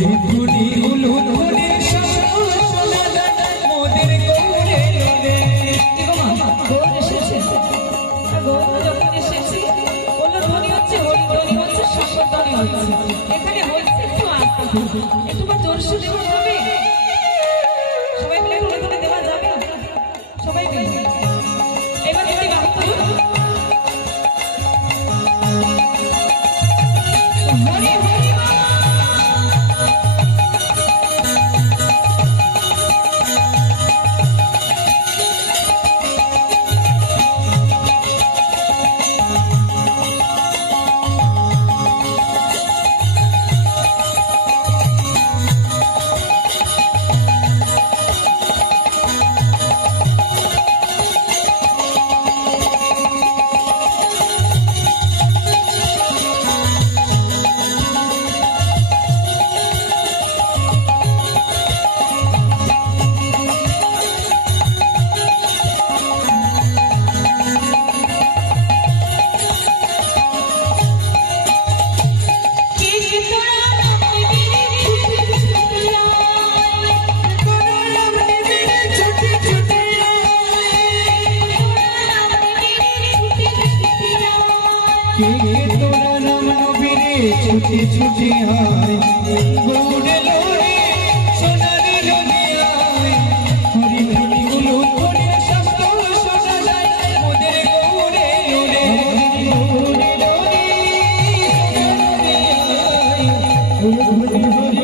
ধুনি উলু ধুনি শোনা যায় মোদের গৌরে লোরে। গৌর এসেছে, গৌর যখন এসেছে উলু ধ্বনি হচ্ছে, হরি ধ্বনি হচ্ছে, শঙ্কর ধ্বনি হচ্ছে। এখানে হচ্ছে একটু আস্তে, একটু বা জোরসে দেওয়া যাবে? সবাই মিলে উলু ধ্বনি দেওয়া যাবে? সবাই মিলে এবার তুমি বাহু তুলুন। হরি হরি তোরা নাম নবীরে ছুটি ছুটি হায় গৌরে লোরে সোনারি দুনিয়ায়। হরি ধ্বনি উলু ধ্বনি শব্দ শোনা যায় মোদের গৌরে লোরে। গৌরে লোরে সোনারি দুনিয়ায় উলু ধ্বনি